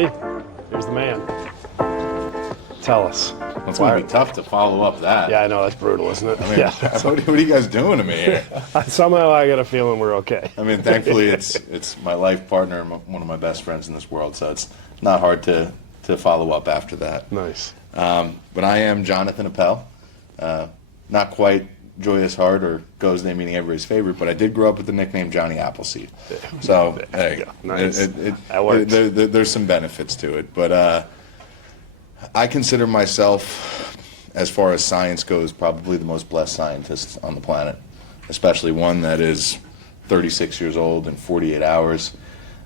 ready? Here's the man. Tell us. It's going to be tough to follow up that. Yeah, I know, that's brutal, isn't it? I mean, yeah. what are you guys doing to me here? Somehow I got a feeling we're okay. I mean, thankfully, it's my life partner, one of my best friends in this world, so it's not hard to follow up after that. Nice. But I am Jonathan Appel. Not quite Joyous Heart or Go's Day meaning everybody's favorite, but I did grow up with the nickname Johnny Appleseed. So, hey, nice. That works. There's some benefits to it. But I consider myself, as far as science goes, probably the most blessed scientist on the planet, especially one that is 36 years old in 48 hours.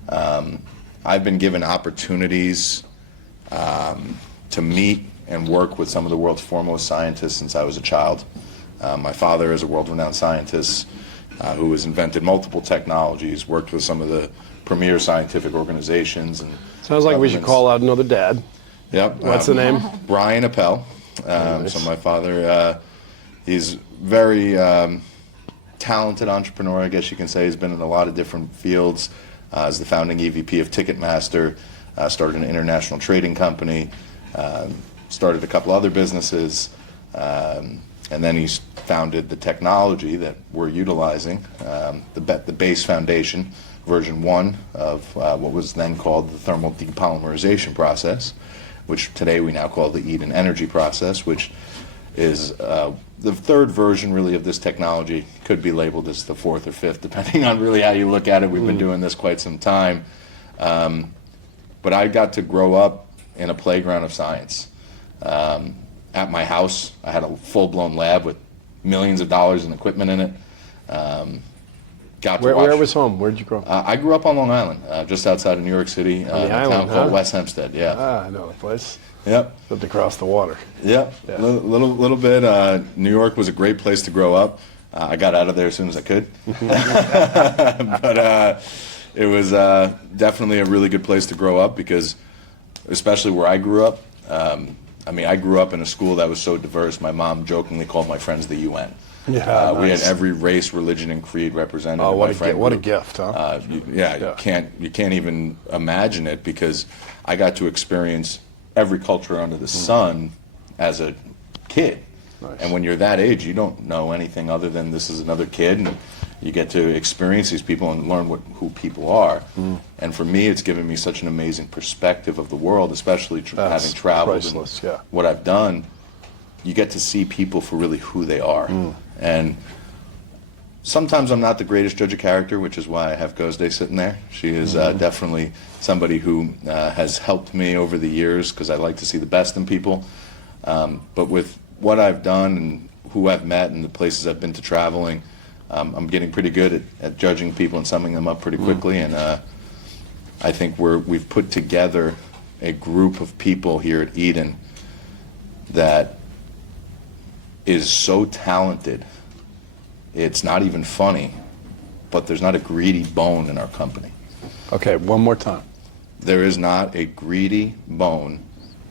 I've been given opportunities to meet and work with some of the world's foremost scientists since I was a child. My father is a world-renowned scientist who has invented multiple technologies, worked with some of the premier scientific organizations. And sounds like we should call out another dad. Yep. What's the name? Brian Appel. Nice. So my father, he's very talented entrepreneur, I guess you can say. He's been in a lot of different fields. As the founding EVP of Ticketmaster, started an international trading company, started a couple other businesses, and then he's founded the technology that we're utilizing, the base foundation, version 1 of what was then called the thermal depolymerization process, which today we now call the Eden energy process, which is the third version really of this technology. Could be labeled as the fourth or fifth, depending on really how you look at it. We've been doing this quite some time. But I got to grow up in a playground of science. At my house, I had a full-blown lab with millions of dollars in equipment in it. Where was home? Where did you grow up? I grew up on Long Island, just outside of New York City, in a town called West Hempstead. Yeah. I know the place. Yep. Lived across the water. Yep. Yeah. Little bit. New York was a great place to grow up. I got out of there as soon as I could. But it was definitely a really good place to grow up because, especially where I grew up, I grew up in a school that was so diverse. My mom jokingly called my friends the UN. Yeah, nice. We had every race, religion, and creed represented. Oh, what a gift, huh? You can't even imagine it because I got to experience every culture under the sun as a kid. Nice. And when you're that age, you don't know anything other than this is another kid, and you get to experience these people and learn who people are. And for me, it's given me such an amazing perspective of the world, especially having traveled priceless, and what I've done. You get to see people for really who they are. And sometimes I'm not the greatest judge of character, which is why I have Go's Day sitting there. She is definitely somebody who has helped me over the years because I like to see the best in people. But with what I've done and who I've met and the places I've been to traveling, I'm getting pretty good at judging people and summing them up pretty quickly. And I think we've put together a group of people here at Eden that is so talented, it's not even funny, but there's not a greedy bone in our company. Okay, one more time. There is not a greedy bone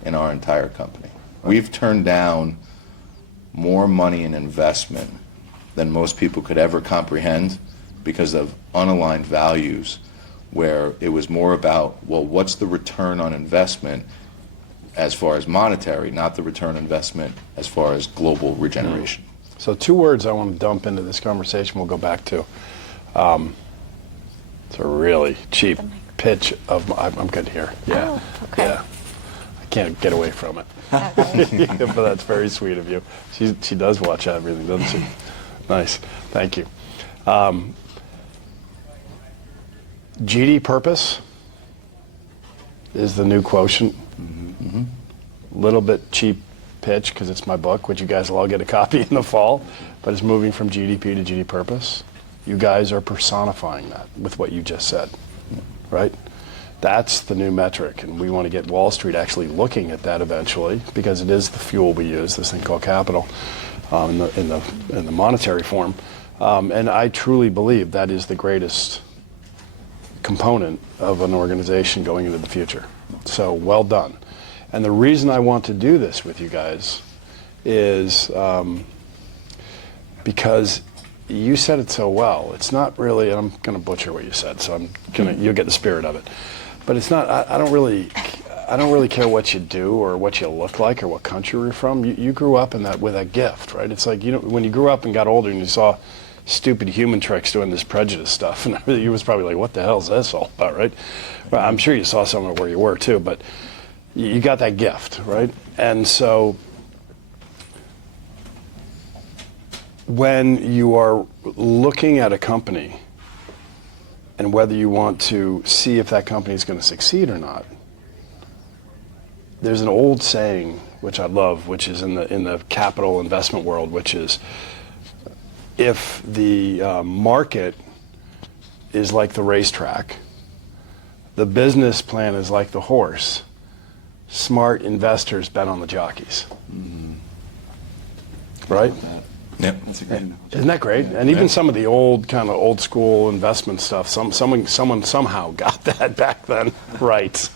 in our entire company. We've turned down more money in investment than most people could ever comprehend because of unaligned values, where it was more about, well, what's the return on investment as far as monetary, not the return on investment as far as global regeneration. So 2 words I want to dump into this conversation we'll go back to. It's a really cheap pitch of I'm good here. Yeah. Oh, okay. Yeah. I can't get away from it. But that's very sweet of you. She does watch everything, doesn't she? Nice. Thank you. GD purpose is the new quotient. Little bit cheap pitch because it's my book, which you guys will all get a copy in the fall, but it's moving from GDP to GD purpose. You guys are personifying that with what you just said, right? That's the new metric, and we want to get Wall Street actually looking at that eventually because it is the fuel we use, this thing called capital, in the monetary form. And I truly believe that is the greatest component of an organization going into the future. So well done. And the reason I want to do this with you guys is because you said it so well. It's not really, and I'm going to butcher what you said, so you'll get the spirit of it. But it's not, I don't really I don't really care what you do or what you look like or what country you're from. You grew up in that with that gift, right? It's like, you know, when you grew up and got older and you saw stupid human tricks doing this prejudice stuff, and you was probably like, what the hell is this all about, right? But I'm sure you saw some of where you were too, but you got that gift, right? And so when you are looking at a company and whether you want to see if that company is going to succeed or not, there's an old saying which I love, which is in the capital investment world, which is, if the market is like the racetrack, the business plan is like the horse, smart investors bet on the jockeys. Right? Yep. That's a great analogy. Isn't that great? And even some of the old school investment stuff, someone somehow got that back then right,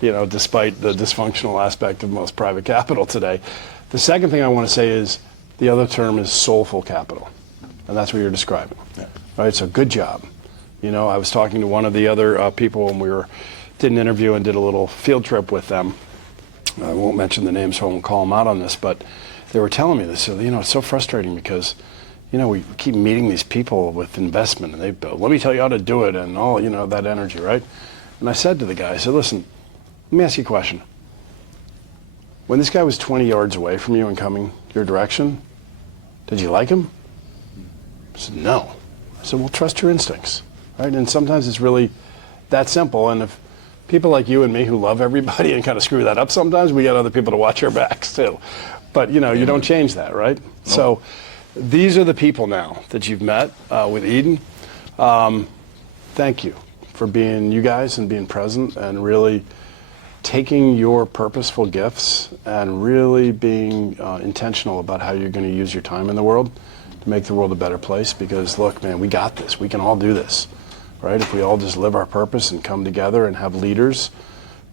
you know, despite the dysfunctional aspect of most private capital today. The second thing I want to say is the other term is soulful capital, and that's what you're describing. Yeah. Right, so good job. You know, I was talking to one of the other people when did an interview and did a little field trip with them. I won't mention the names, so I won't call them out on this, but they were telling me this. So, you know, it's so frustrating because, you know, we keep meeting these people with investment and they build, let me tell you how to do it and all, you know, that energy, right? And I said to the guy, I said, listen, let me ask you a question. When this guy was 20 yards away from you and coming your direction, did you like him? I said, no. I said, well, trust your instincts, right? And sometimes it's really that simple. And if people like you and me who love everybody and kind of screw that up sometimes, we got other people to watch our backs too. But, you know, you don't change that, right? Nope. So these are the people now that you've met with Eden. Thank you for being you guys and being present and really taking your purposeful gifts and really being intentional about how you're going to use your time in the world to make the world a better place. Because, look, man, we got this. We can all do this, right? If we all just live our purpose and come together and have leaders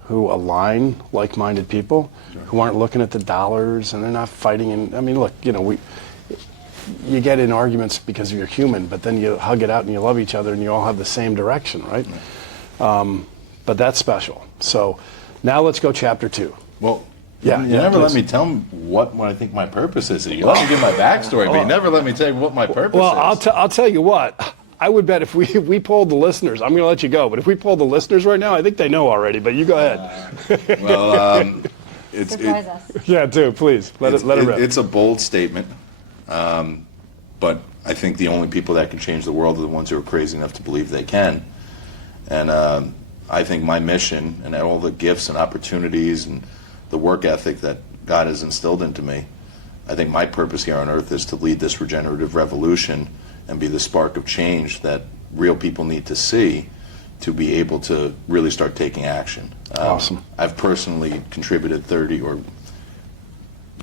who align like-minded people, who aren't looking at the dollars and they're not fighting. And I mean, look, you know, you get in arguments because you're human, but then you hug it out and you love each other and you all have the same direction, right? But that's special. So now let's go chapter 2. Well, Yeah, you yeah, never let please. me tell them what I think my purpose is. You let me give my backstory, but you never let me tell you what my purpose Well, is. I'll tell you what. I would bet if we polled the listeners, I'm going to let you go, but if we polled the listeners right now, I think they know already, but you go ahead. Well, Surprise us. Yeah, do, please. Let it rip. It's a bold statement, but I think the only people that can change the world are the ones who are crazy enough to believe they can. And I think my mission and all the gifts and opportunities and the work ethic that God has instilled into me, I think my purpose here on earth is to lead this regenerative revolution and be the spark of change that real people need to see to be able to really start taking action. Awesome. I've personally contributed 30 or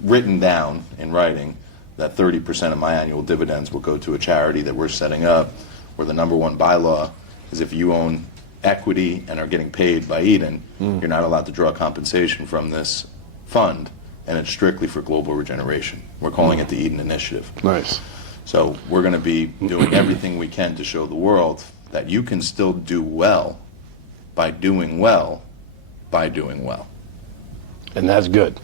written down in writing that 30% of my annual dividends will go to a charity that we're setting up, where the number one bylaw is if you own equity and are getting paid by Eden, you're not allowed to draw compensation from this fund, and it's strictly for global regeneration. We're calling it the Eden Initiative. Nice. So we're going to be doing everything we can to show the world that you can still do well by doing well by doing well. And that's good.